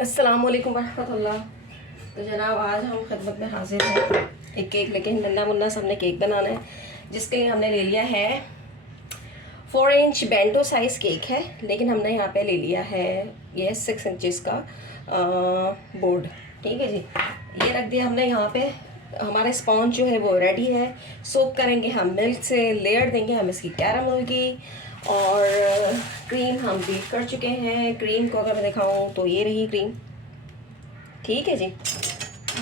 अस्सलाम वालेकुम वरहमतुल्लाह। तो जनाब आज हम खिदमत में हाजिर हैं एक केक लेके। नन्ना मुन्ना सबने केक बनाना है, जिसके लिए हमने ले लिया है 4 इंच बेंटो साइज़ केक है, लेकिन हमने यहाँ पे ले लिया है ये 6 इंचज़ का बोर्ड। ठीक है जी, ये रख दिया हमने यहाँ पे। हमारा स्पॉन्ज जो है वो रेडी है। सोक करेंगे हम मिल्क से, लेयर देंगे हम इसकी कैरामल की, और क्रीम हम बीट कर चुके हैं। क्रीम को अगर मैं दिखाऊं तो ये रही क्रीम। ठीक है जी,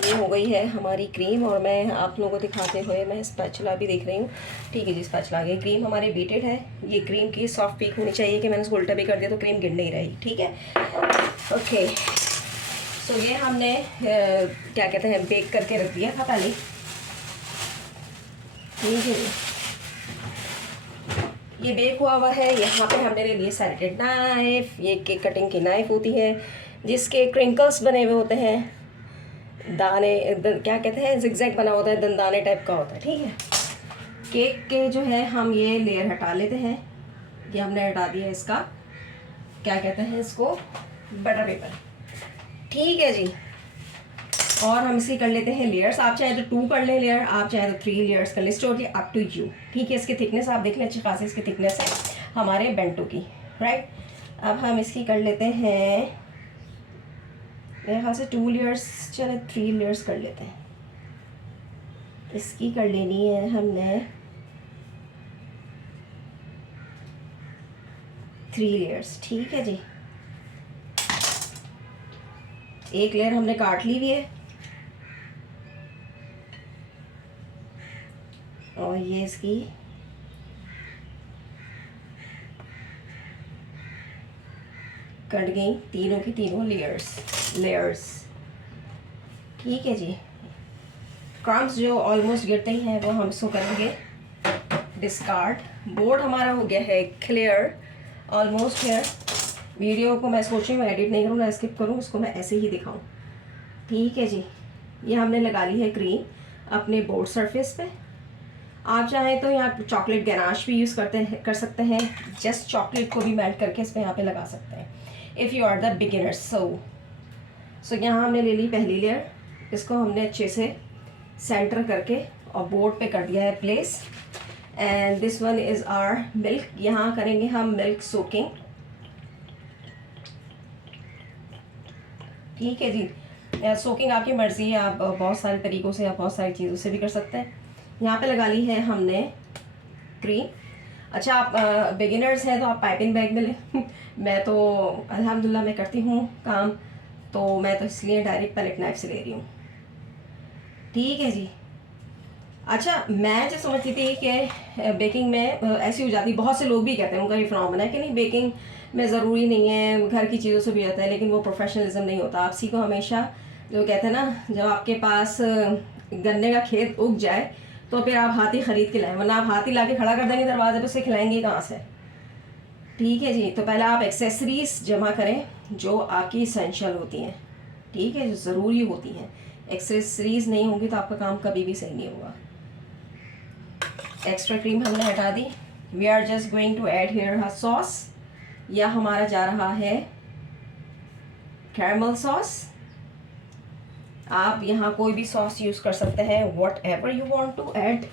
ये हो गई है हमारी क्रीम, और मैं आप लोगों को दिखाते हुए मैं स्पैचुला भी देख रही हूँ। ठीक है जी, स्पैचुला आ गई। क्रीम हमारी बीटेड है। ये क्रीम की सॉफ्ट पीक होनी चाहिए कि मैंने उसको उल्टा भी कर दिया तो क्रीम गिर नहीं रही। ठीक है, ओके। सो ये हमने क्या कहते हैं बेक करके रख दिया था पहले। ठीक है जी, ये बेक हुआ हुआ है। यहाँ पे हमने ले लिए सेलेटेड नाइफ। ये केक कटिंग की नाइफ होती है जिसके क्रिंकल्स बने हुए होते हैं, दाने क्या कहते हैं, जिगजैग बना होता है, दंदाने टाइप का होता है। ठीक है, केक के जो है हम ये लेयर हटा लेते हैं। ये हमने हटा दिया इसका क्या कहते हैं इसको, बटर पेपर। ठीक है जी, और हम इसी कर लेते हैं लेयर्स। आप चाहे तो 2 कर लें लेयर, आप चाहे तो 3 लेयर्स कर लें, टोटली अप टू यू। ठीक है, इसकी थिकनेस आप देख लें, अच्छी खासी इसकी थिकनेस है हमारे बेंटो की, राइट। अब हम इसकी कर लेते हैं मेरे ख्याल से 2 लेयर्स, चले 3 लेयर्स कर लेते हैं। इसकी कर लेनी है हमने 3 लेयर्स। ठीक है जी, एक लेयर हमने काट ली हुई है, और ये इसकी कट गई तीनों की तीनों लेयर्स। ठीक है जी, क्रम्स जो ऑलमोस्ट गिरते ही हैं वो हम इसको करेंगे डिस्कार्ड। बोर्ड हमारा हो गया है क्लियर ऑलमोस्ट है। वीडियो को मैं सोच रही हूँ एडिट नहीं करूँ ना स्किप करूँ, इसको मैं ऐसे ही दिखाऊँ। ठीक है जी, ये हमने लगा ली है क्रीम अपने बोर्ड सरफेस पे। आप चाहें तो यहाँ चॉकलेट गनाश भी यूज़ कर सकते हैं। जस्ट चॉकलेट को भी मेल्ट करके इस पर यहाँ पे लगा सकते हैं if you are the beginners. So यहाँ हमने ले ली पहली लेयर, इसको हमने अच्छे से सेंटर करके और बोर्ड पे कर दिया है place. And this one is our milk. यहाँ करेंगे हम मिल्क सोकिंग। ठीक है जी, सोकिंग आपकी मर्ज़ी है, आप बहुत सारे तरीक़ों से, आप बहुत सारी चीज़ों से भी कर सकते हैं। यहाँ पे लगा ली है हमने क्रीम। अच्छा, आप बिगिनर्स हैं तो आप पाइपिंग बैग में लें मैं तो अल्हम्दुलिल्लाह मैं करती हूँ काम, तो मैं तो इसलिए डायरेक्ट पैलेट नाइफ से ले रही हूँ। ठीक है जी, अच्छा मैं जो समझती थी कि बेकिंग में ऐसी हो जाती, बहुत से लोग भी कहते हैं, उनका ये फिनोमेना है कि नहीं बेकिंग में ज़रूरी नहीं है, घर की चीज़ों से भी होता है, लेकिन वो प्रोफेशनलिज्म नहीं होता। आप सीखो हमेशा, जो कहते हैं ना, जब आपके पास गन्ने का खेत उग जाए तो फिर आप हाथी ख़रीद के लाएं, वरना आप हाथी ला के खड़ा कर देंगे दरवाजे पे, से खिलाएंगे कहाँ से। ठीक है जी, तो पहले आप एक्सेसरीज जमा करें जो आपकी इसेंशियल होती हैं। ठीक है, जो ज़रूरी होती हैं। एक्सेसरीज नहीं होंगी तो आपका काम कभी भी सही नहीं होगा। एक्स्ट्रा क्रीम हमने हटा दी। We are just going to add here her sauce. या हमारा जा रहा है कैरमल सॉस। आप यहाँ कोई भी सॉस यूज़ कर सकते हैं, whatever you want to add.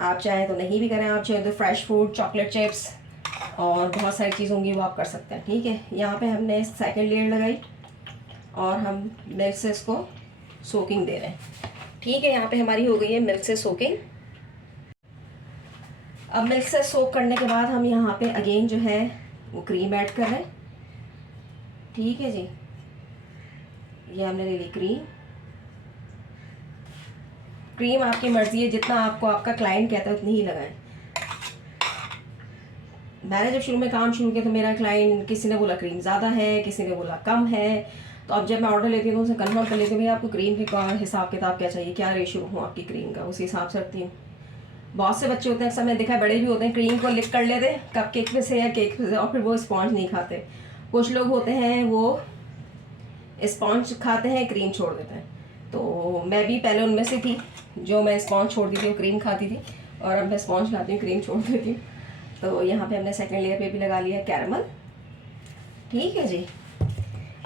आप चाहें तो नहीं भी करें, आप चाहें तो फ्रेश फूड, चॉकलेट चिप्स और बहुत सारी चीज़ होंगी वो आप कर सकते हैं। ठीक है, यहाँ पे हमने सेकंड लेयर लगाई और हम मिल्क से इसको सोकिंग दे रहे हैं। ठीक है, यहाँ पे हमारी हो गई है मिल्क से सोकिंग। अब मिल्क से सोक करने के बाद हम यहाँ पे अगेन जो है वो क्रीम ऐड कर रहे हैं। ठीक है जी, ये हमने ले ली क्रीम। क्रीम आपकी मर्ज़ी है, जितना आपको आपका क्लाइंट कहता है उतनी ही लगाएं। मैंने जब शुरू में काम शुरू किया तो मेरा क्लाइंट, किसी ने बोला क्रीम ज़्यादा है, किसी ने बोला कम है। तो अब जब मैं ऑर्डर लेती हूँ तो उनसे कन्फर्म कर लेती हूँ भाई आपको क्रीम के हिसाब किताब क्या चाहिए, क्या रेशो हूँ आपकी क्रीम का, उसी हिसाब से रखती हूँ। बहुत से बच्चे होते हैं, अक्सर मैंने देखा है, बड़े भी होते हैं, क्रीम को लिक कर लेते हैं कप केक पे से या केक पे से, और फिर वो स्पॉन्ज नहीं खाते। कुछ लोग होते हैं वो स्पॉन्ज खाते हैं, क्रीम छोड़ देते हैं। तो मैं भी पहले उनमें से थी, जो मैं स्पॉन्ज छोड़ती थी वो क्रीम खाती थी, और अब मैं स्पॉन्ज खाती हूँ, क्रीम छोड़ देती हूँ। तो यहाँ पे हमने सेकंड लेयर पे भी लगा लिया कैरमल। ठीक है जी,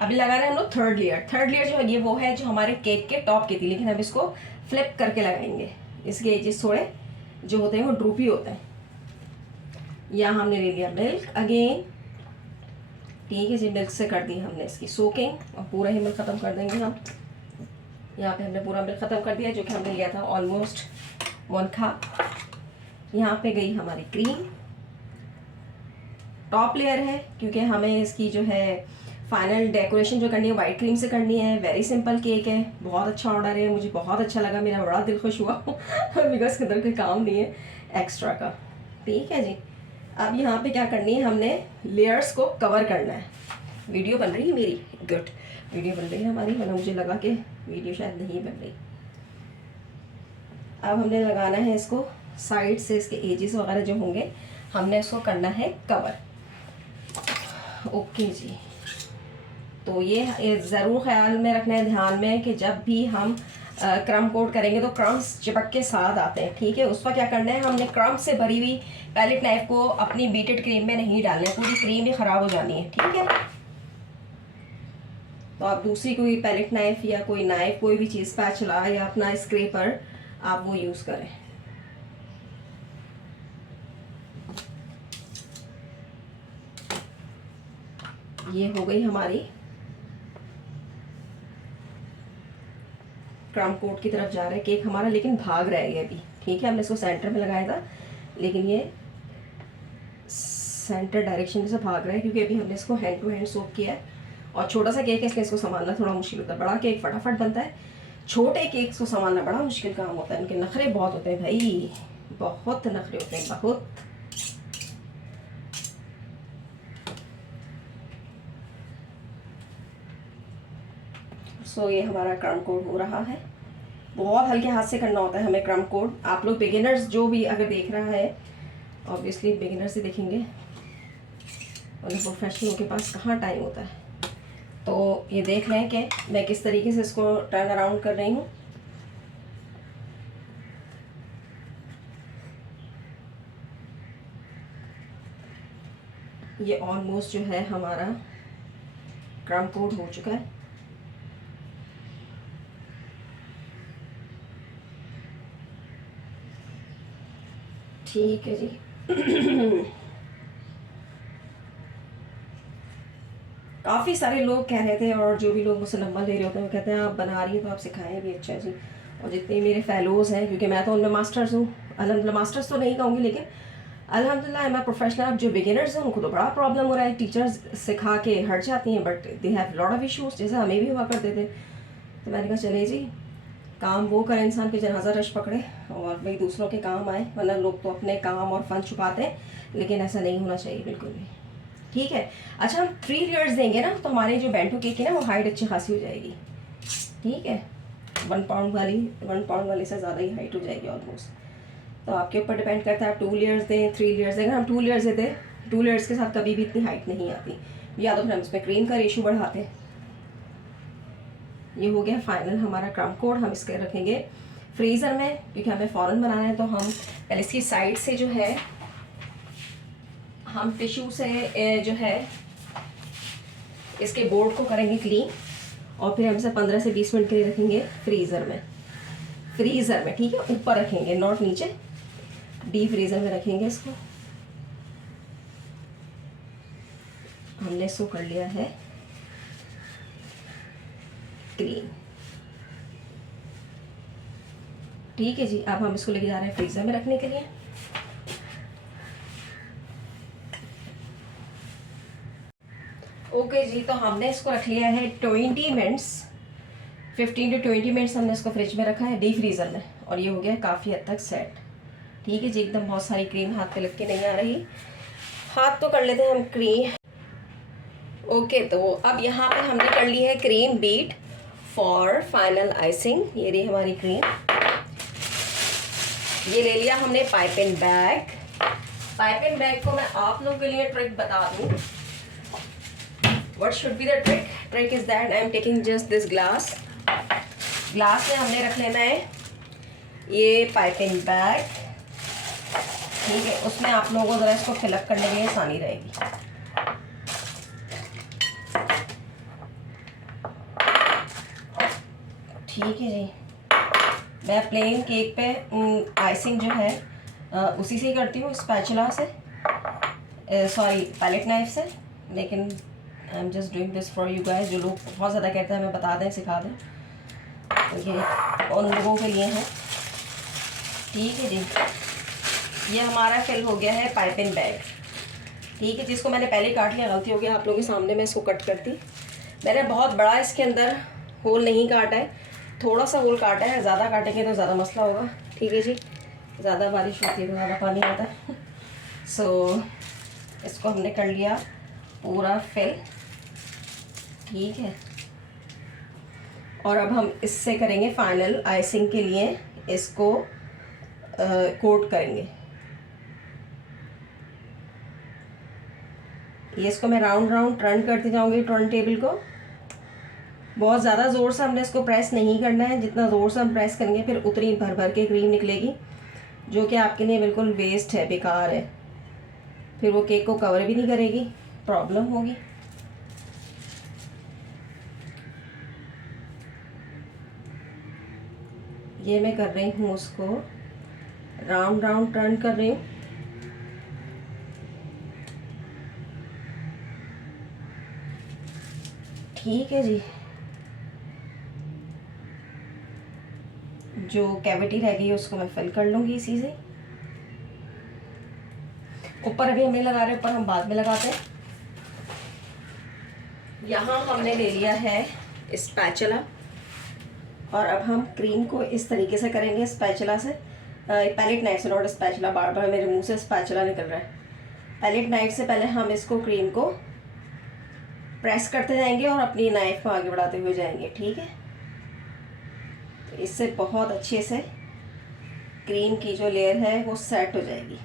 अभी लगा रहे हैं हम लोग थर्ड लेयर। थर्ड लेयर जो है ये वो है जो हमारे केक के टॉप की थी, लेकिन हम इसको फ्लिप करके लगाएंगे। इसके एजेस थोड़े जो होते हैं वो ड्रूपी होते हैं। यहाँ हमने ले लिया मिल्क अगेन, ठीक है जी। मिल्क से कर दी हमने इसकी सोकिंग और पूरा ही मिल्क ख़त्म कर देंगे हम। यहाँ पे हमने पूरा मिल्क ख़त्म कर दिया जो कि हमने लिया था ऑलमोस्ट 1 कप। यहाँ पे गई हमारी क्रीम, टॉप लेयर है क्योंकि हमें इसकी जो है फाइनल डेकोरेशन जो करनी है वाइट क्रीम से करनी है। वेरी सिंपल केक है, बहुत अच्छा ऑर्डर है, मुझे बहुत अच्छा लगा, मेरा बड़ा दिल खुश हुआ बिकॉज इसके अंदर कोई काम नहीं है एक्स्ट्रा का, ठीक है जी। अब यहाँ पे क्या करनी है, हमने लेयर्स को कवर करना है। वीडियो बन रही है मेरी, गुड, वीडियो बन रही है हमारी, वरना मुझे लगा कि वीडियो शायद नहीं बन रही। अब हमने लगाना है इसको साइड से, इसके एजेस वगैरह जो होंगे हमने इसको करना है कवर। ओके जी, तो ये ज़रूर ख्याल में रखना है, ध्यान में, कि जब भी हम क्रम कोट करेंगे तो क्रम्स चिपक के साथ आते हैं, ठीक है। उस पर क्या करना है, हमने क्रम से भरी हुई पैलेट नाइफ को अपनी बीटेड क्रीम में नहीं डालना है, पूरी क्रीम भी ख़राब हो जानी है, ठीक है। तो आप दूसरी कोई पैलेट नाइफ या कोई नाइफ, कोई भी चीज़, स्पैचुला या अपना स्क्रैपर, आप वो यूज़ करें। ये हो गई हमारी क्रम कोट की तरफ जा रहा है केक हमारा, लेकिन भाग रहा है ये अभी, ठीक है। हमने इसको सेंटर में लगाया था लेकिन ये सेंटर डायरेक्शन से भाग रहा है क्योंकि अभी हमने इसको हैंड टू हैंड सोक किया है। और छोटा सा केक है इसलिए इसको संभालना थोड़ा मुश्किल होता है। बड़ा केक फटाफट बनता है, छोटे केक को संभालना बड़ा मुश्किल काम होता है। इनके नखरे बहुत होते हैं भाई, बहुत नखरे होते हैं, बहुत। सो ये हमारा क्रम कोड हो रहा है। बहुत हल्के हाथ से करना होता है हमें क्रम कोड। आप लोग बिगिनर्स जो भी अगर देख रहा है, ऑब्वियसली बिगिनर्स ही देखेंगे, और प्रोफेशनल के पास कहाँ टाइम होता है। तो ये देख लें कि मैं किस तरीके से इसको टर्न अराउंड कर रही हूँ। ये ऑलमोस्ट जो है हमारा क्रम कोड हो चुका है। ठीक है जी काफ़ी सारे लोग कह रहे थे, और जो भी लोग मुझसे नंबर ले रहे होते हैं वो कहते हैं आप बना रही हैं तो आप सिखाएं भी, अच्छा जी। और जितने मेरे फेलोज़ हैं, क्योंकि मैं तो उनमें मास्टर्स हूँ, अल्हम्दुलिल्लाह, मास्टर्स तो नहीं कहूँगी लेकिन अल्हम्दुलिल्लाह मैं प्रोफेशनल। अब जो बिगिनर्स हैं उनको तो बड़ा प्रॉब्लम हो रहा है, टीचर्स सिखा के हट जाती हैं, but they have lot of issues, जैसे हमें भी हुआ करते थे। तो मैंने कहा चले जी, काम वो करे इंसान के जनाजा रश पकड़े और भाई दूसरों के काम आए, वरना लोग तो अपने काम और फन छुपाते हैं, लेकिन ऐसा नहीं होना चाहिए बिल्कुल भी, ठीक है। अच्छा, हम 3 लेयर्स देंगे ना तो हमारे जो बेंटो केक है ना वो हाइट अच्छी खासी हो जाएगी, ठीक है। 1 पाउंड वाली से ज़्यादा ही हाइट हो जाएगी ऑलमोस्ट। तो आपके ऊपर डिपेंड करता है आप 2 लेयर्स दें, 3 लेयर्स दें। अगर हम 2 लेयर्स देते, 2 लेयर्स के साथ कभी भी इतनी हाइट नहीं आती, या तो फिर हम इसमें क्रीम का रेशो बढ़ाते हैं। ये हो गया फाइनल हमारा क्रम कोड। हम इसके रखेंगे फ्रीज़र में क्योंकि हमें फ़ौरन बनाना है। तो हम पहले इसकी साइड से जो है हम टिश्यू से जो है इसके बोर्ड को करेंगे क्लीन, और फिर हम इसे 15 से 20 मिनट के लिए रखेंगे फ्रीज़र में, ठीक है। ऊपर रखेंगे, नॉट नीचे, डीप फ्रीज़र में रखेंगे इसको। हमने इसको कर लिया है क्लीन, ठीक है जी। अब हम इसको लेके जा रहे हैं फ्रीज़र में रखने के लिए। ओके जी, तो हमने इसको रख लिया है 20 मिनट्स, 15 to 20 मिनट्स हमने इसको फ्रिज में रखा है डीप फ्रीज़र में, और ये हो गया काफ़ी हद तक सेट, ठीक है जी। एकदम बहुत सारी क्रीम हाथ पे लग के नहीं आ रही, हाथ तो कर लेते हैं हम क्रीम। ओके, तो अब यहाँ पे हमने कर ली है cream beat for final icing. ये रही हमारी क्रीम। ये ले लिया हमने पाइपिंग बैग। पाइपिंग बैग को मैं आप लोगों के लिए ट्रिक बता दूँ। What should be the trick? Trick is that I am taking just this glass. Glass में हमने रख लेना है ये पाइपिंग बैग, ठीक है। उसमें आप लोगों को ज़रा इसको फिलअप करने के लिए आसानी रहेगी। ठीक है जी। मैं प्लेन केक पे आइसिंग जो है उसी से ही करती हूँ, स्पैचुला से, सॉरी पैलेट नाइफ से। लेकिन I am just doing this for you guys. जो लोग बहुत ज़्यादा कहते हैं हमें बता दें, सिखा दें, तो ये उन लोगों के लिए है। ठीक है जी। ये हमारा फिल हो गया है पाइपिंग बैग। ठीक है, जिसको मैंने पहले काट लिया, गलती हो गया आप लोगों के सामने मैं इसको कट करती। मैंने बहुत बड़ा इसके अंदर होल नहीं काटा है, थोड़ा सा होल काटा है। ज़्यादा काटेंगे तो ज़्यादा मसला होगा। ठीक है जी, ज़्यादा बारिश होती है तो ज़्यादा पानी आता है। सो इसको हमने कर लिया पूरा फिल। ठीक है, और अब हम इससे करेंगे फाइनल आइसिंग के लिए, इसको कोट करेंगे। ये इसको मैं राउंड राउंड टर्न करती जाऊंगी, टर्न टेबल को। बहुत ज़्यादा ज़ोर से हमने इसको प्रेस नहीं करना है। जितना ज़ोर से हम प्रेस करेंगे फिर उतनी भर भर के क्रीम निकलेगी, जो कि आपके लिए बिल्कुल वेस्ट है, बेकार है। फिर वो केक को कवर भी नहीं करेगी, प्रॉब्लम होगी। ये मैं कर रही हूँ, उसको राउंड राउंड टर्न कर रही हूँ। ठीक है जी। जो कैविटी रह गई है उसको मैं फिल कर लूँगी इसी से। ऊपर अभी हम नहीं लगा रहे, ऊपर हम बाद में लगाते हैं। यहाँ हमने ले लिया है स्पैचुला, और अब हम क्रीम को इस तरीके से करेंगे स्पैचुला से, पैलेट नाइफ से, नॉट स्पैचुला। बार बार मेरे मुंह से स्पैचुला निकल रहा है। पैलेट नाइफ से पहले हम इसको क्रीम को प्रेस करते जाएंगे और अपनी नाइफ को आगे बढ़ाते हुए जाएंगे। ठीक है, तो इससे बहुत अच्छे से क्रीम की जो लेयर है वो सेट हो जाएगी,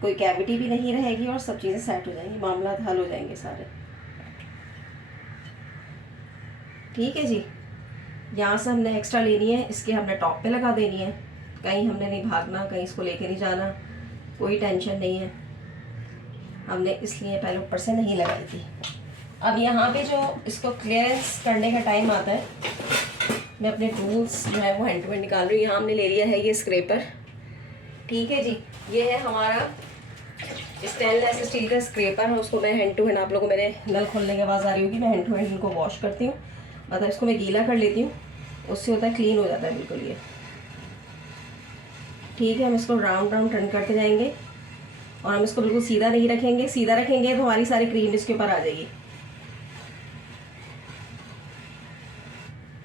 कोई कैविटी भी नहीं रहेगी और सब चीज़ें सेट हो जाएंगी, मामला हल हो जाएंगे सारे। ठीक है जी। यहाँ से हमने एक्स्ट्रा लेनी है, इसके हमने टॉप पे लगा देनी है। कहीं हमने नहीं भागना, कहीं इसको लेके नहीं जाना, कोई टेंशन नहीं है। हमने इसलिए पहले ऊपर से नहीं लगाई थी। अब यहाँ पे जो इसको क्लियरेंस करने का टाइम आता है, मैं अपने टूल्स जो है वो हैंड टू हैंड निकाल रही हूँ। यहाँ हमने ले लिया है ये स्क्रैपर। ठीक है जी, ये है हमारा स्टेनलेस स्टील का स्क्रैपर है। उसको मैं हैंड टू हैंड, आप लोगों को मेरे नल खोलने की आवाज़ आ रही होगी, मैं हैंड टू हैंड इनको वॉश करती हूँ, मतलब इसको मैं गीला कर लेती हूँ, उससे होता है क्लीन हो जाता है बिल्कुल ये। ठीक है, हम इसको राउंड राउंड टर्न करते जाएंगे, और हम इसको बिल्कुल सीधा नहीं रखेंगे। सीधा रखेंगे तो हमारी सारी क्रीम इसके ऊपर आ जाएगी।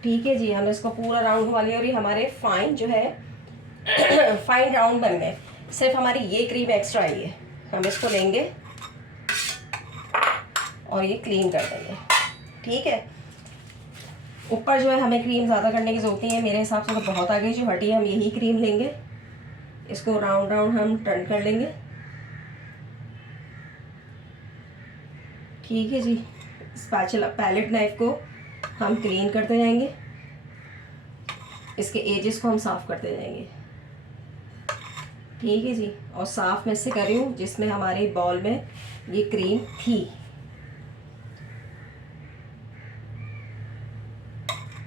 ठीक है जी, हम इसको पूरा राउंड घुमा लिया और ये हमारे फाइन जो है फाइन राउंड बन गए। सिर्फ हमारी ये क्रीम एक्स्ट्रा आई है, हम इसको लेंगे और ये क्लीन कर देंगे। ठीक है, ऊपर जो है हमें क्रीम ज़्यादा करने की ज़रूरत नहीं है, मेरे हिसाब से तो बहुत आ गई। जो हटी है हम यही क्रीम लेंगे, इसको राउंड राउंड हम टर्न कर लेंगे। ठीक है जी, स्पैचुला पैलेट नाइफ को हम क्लीन करते जाएंगे, इसके एजेस को हम साफ़ करते जाएंगे। ठीक है जी, और साफ़ मैं इससे कर रही हूँ जिसमें हमारी बॉल में ये क्रीम थी।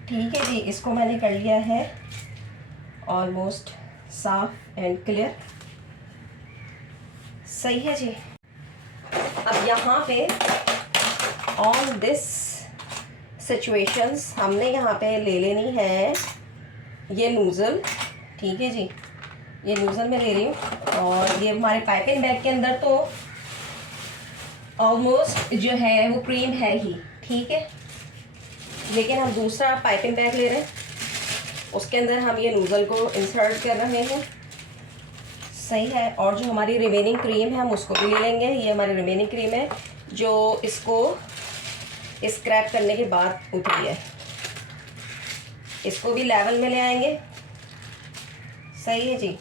ठीक है जी, इसको मैंने कर लिया है ऑलमोस्ट साफ एंड क्लियर। सही है जी। अब यहाँ पे ऑन दिस सिचुएशंस हमने यहाँ पे ले लेनी है ये नूज़ल। ठीक है जी, ये नूज़ल मैं ले रही हूँ, और ये हमारे पाइपिंग बैग के अंदर तो ऑलमोस्ट जो है वो क्रीम है ही। ठीक है, लेकिन हम दूसरा पाइपिंग बैग ले रहे हैं, उसके अंदर हम ये नूज़ल को इंसर्ट कर रहे हैं। सही है, और जो हमारी रिमेनिंग क्रीम है हम उसको भी ले लेंगे। ये हमारी रिमेनिंग क्रीम है जो इसको स्क्रैप करने के बाद उतरी है, इसको भी लेवल में ले आएंगे। सही है जी,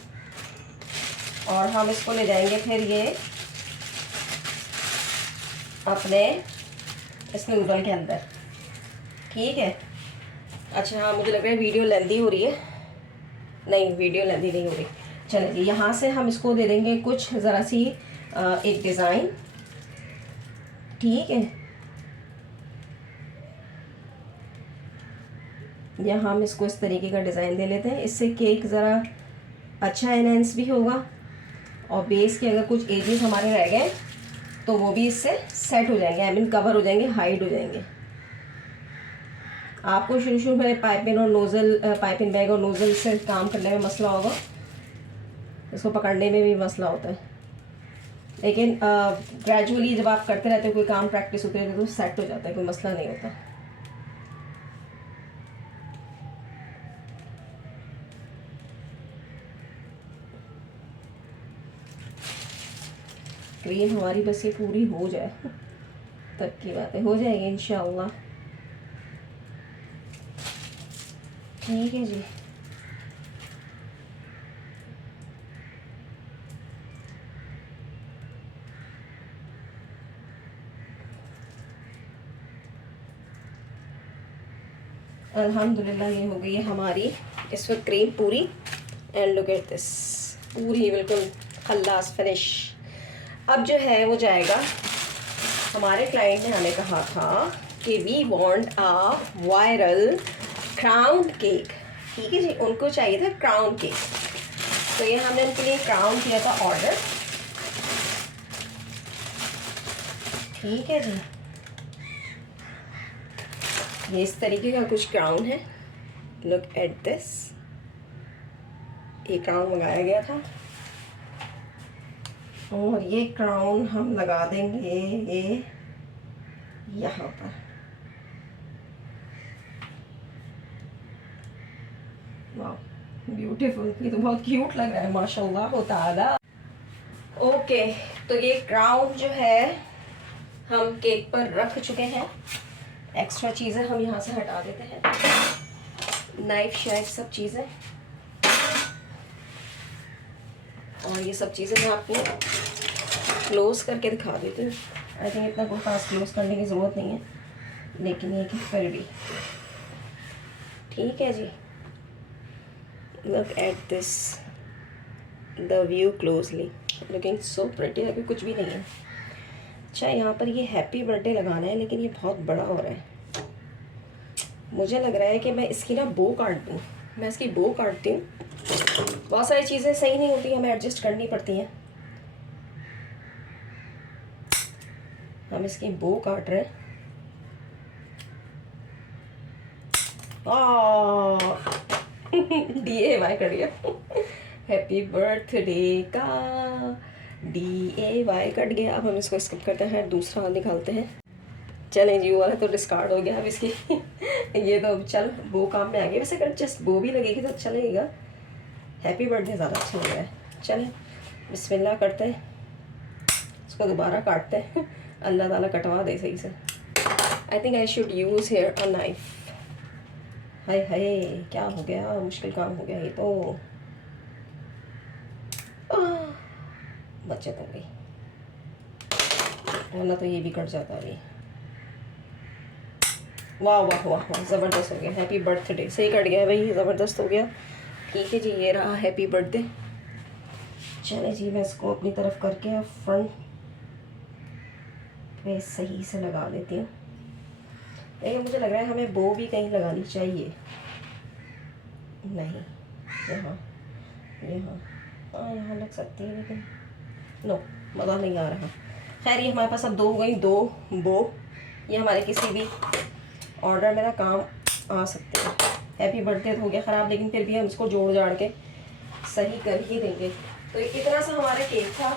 और हम इसको ले जाएंगे फिर ये अपने इस नूडल के अंदर। ठीक है, अच्छा हाँ, मुझे लग रहा है वीडियो लेंदी हो रही है। नहीं, वीडियो लेंदी नहीं हो रही। चलिए, यहाँ से हम इसको दे देंगे कुछ ज़रा सी एक डिज़ाइन। ठीक है, या हम इसको इस तरीके का डिज़ाइन दे लेते हैं। इससे केक ज़रा अच्छा एनहेंस भी होगा और बेस के अगर कुछ एजेस हमारे रह गए तो वो भी इससे सेट हो जाएंगे, आई मीन कवर हो जाएंगे, हाइड हो जाएंगे। आपको शुरू शुरू में पाइपिंग बैग और नोज़ल से काम करने में मसला होगा, इसको पकड़ने में भी मसला होता है, लेकिन ग्रेजुअली जब आप करते रहते हो, कोई काम प्रैक्टिस होती रहती है तो सेट हो जाता है, कोई मसला नहीं होता। क्रीम हमारी बस ये पूरी हो जाए तब की बात है, हो जाएगी इंशाअल्लाह। ठीक है जी। अल्हम्दुलिल्लाह ये हो गई है हमारी इस वक्त क्रीम पूरी। एंड लुक एट दिस, पूरी बिल्कुल खल्लास फिनिश। अब जो है वो जाएगा, हमारे क्लाइंट ने हमें कहा था कि we want a viral crown cake. ठीक है जी, उनको चाहिए था क्राउन केक, तो ये हमने उनके लिए क्राउन किया था ऑर्डर। ठीक है जी, ये इस तरीके का कुछ क्राउन है। लुक एट दिस, ये क्राउन मंगाया गया था और ये क्राउन हम लगा देंगे ये यहाँ पर। वाह ब्यूटीफुल, ये तो बहुत क्यूट लग रहा है माशाल्लाह ताला। ओके, तो ये क्राउन जो है हम केक पर रख चुके हैं। एक्स्ट्रा चीज़ें हम यहाँ से हटा देते हैं, नाइफ शेफ सब चीज़ें, और ये सब चीज़ें मैं आपको क्लोज करके दिखा देती हूँ। आई थिंक इतना कोई पास क्लोज करने की ज़रूरत नहीं है, लेकिन ये कि फिर भी ठीक है जी। Look at this, the view closely, looking so pretty. अभी कुछ भी नहीं है। अच्छा, यहाँ पर ये हैप्पी बर्थडे लगाना है, लेकिन ये बहुत बड़ा हो रहा है। मुझे लग रहा है कि मैं इसकी ना बो काट दूँ। मैं इसकी बो काटती हूँ, बहुत सारी चीज़ें सही नहीं होती, हमें एडजस्ट करनी पड़ती हैं। हम इसकी बो काट रहे हैं। DIY कर दिया। हैप्पी बर्थडे का DIY कट गया। अब हम इसको स्किप करते हैं, दूसरा निकालते हैं। चलें जी, वो वाला तो डिस्कार्ड हो गया। अब इसकी ये तो चल बो काम में आ गया। वैसे अगर जस्ट बो भी लगेगी तो चलेगा, हैप्पी बर्थडे ज़्यादा अच्छा लग रहा है। चलें बिस्मिल्लाह करते हैं, इसको दोबारा काटते हैं। अल्लाह ताला कटवा दे सही से। I think I should use here a knife. हाय हाय, क्या हो गया, मुश्किल काम हो गया ये तो। बचत हो गई, वरना तो ये भी कट जाता अभी। वाह वाह वाह वाह, ज़बरदस्त हो गया। हैप्पी बर्थडे सही कट गया भाई, ज़बरदस्त हो गया। ठीक है जी, ये रहा हैप्पी बर्थडे। चले जी, मैं इसको अपनी तरफ करके फ्रंट पे सही से लगा देती हूँ। लेकिन मुझे लग रहा है हमें बो भी कहीं लगानी चाहिए। नहीं, यहाँ यहाँ हाँ, यहाँ लग सकती है, लेकिन नो, मज़ा नहीं आ रहा। खैर, ये हमारे पास अब दो हो गई, दो बो। ये हमारे किसी भी ऑर्डर में ना काम आ सकते हैं। हैप्पी बर्थडे तो हो गया ख़राब, लेकिन फिर भी हम इसको जोड़ जाड़ के सही कर ही देंगे। तो इतना सा हमारा केक था,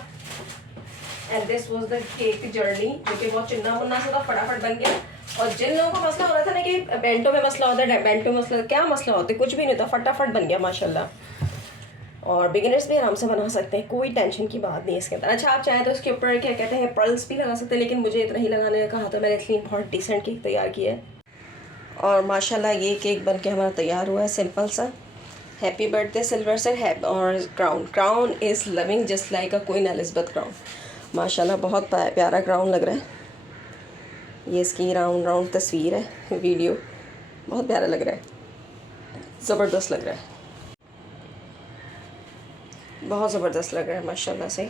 and this was the cake journey, जो कि बहुत चिन्ना मुन्ना सा था, फटाफट बन गया। और जिन लोगों को मसला हो रहा था ना कि बेंटो में मसला होता है, बेंटो मसला, क्या मसला होता है, कुछ भी नहीं होता, फटाफट बन गया माशाल्लाह। और बिगिनर्स भी आराम से बना सकते हैं, कोई टेंशन की बात नहीं है इसके अंदर। अच्छा, आप चाहें तो इसके ऊपर क्या कहते हैं पर्ल्स भी लगा सकते हैं, लेकिन मुझे इतना ही लगाने का कहा था मैंने, इसलिए बहुत डिसेंट केक तैयार किया है। और माशाल्लाह ये केक बन के हमारा तैयार हुआ है, सिंपल सा। हैप्पी बर्थडे सिल्वर सर है। और crown is loving just like a queen Elizabeth crown. माशाल्लाह बहुत प्यारा क्राउन लग रहा है। ये इसकी राउंड तस्वीर है, वीडियो बहुत प्यारा लग रहा है, ज़बरदस्त लग रहा है, बहुत ज़बरदस्त लग रहा है माशाल्लाह से।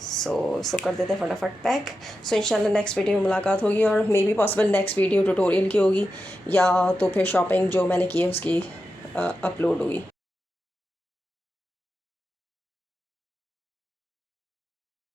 सो कर देते हैं फटाफट पैक। सो इंशाल्लाह नेक्स्ट वीडियो में मुलाकात होगी, और may be possible next video tutorial की होगी, या तो फिर शॉपिंग जो मैंने की है उसकी अपलोड होगी।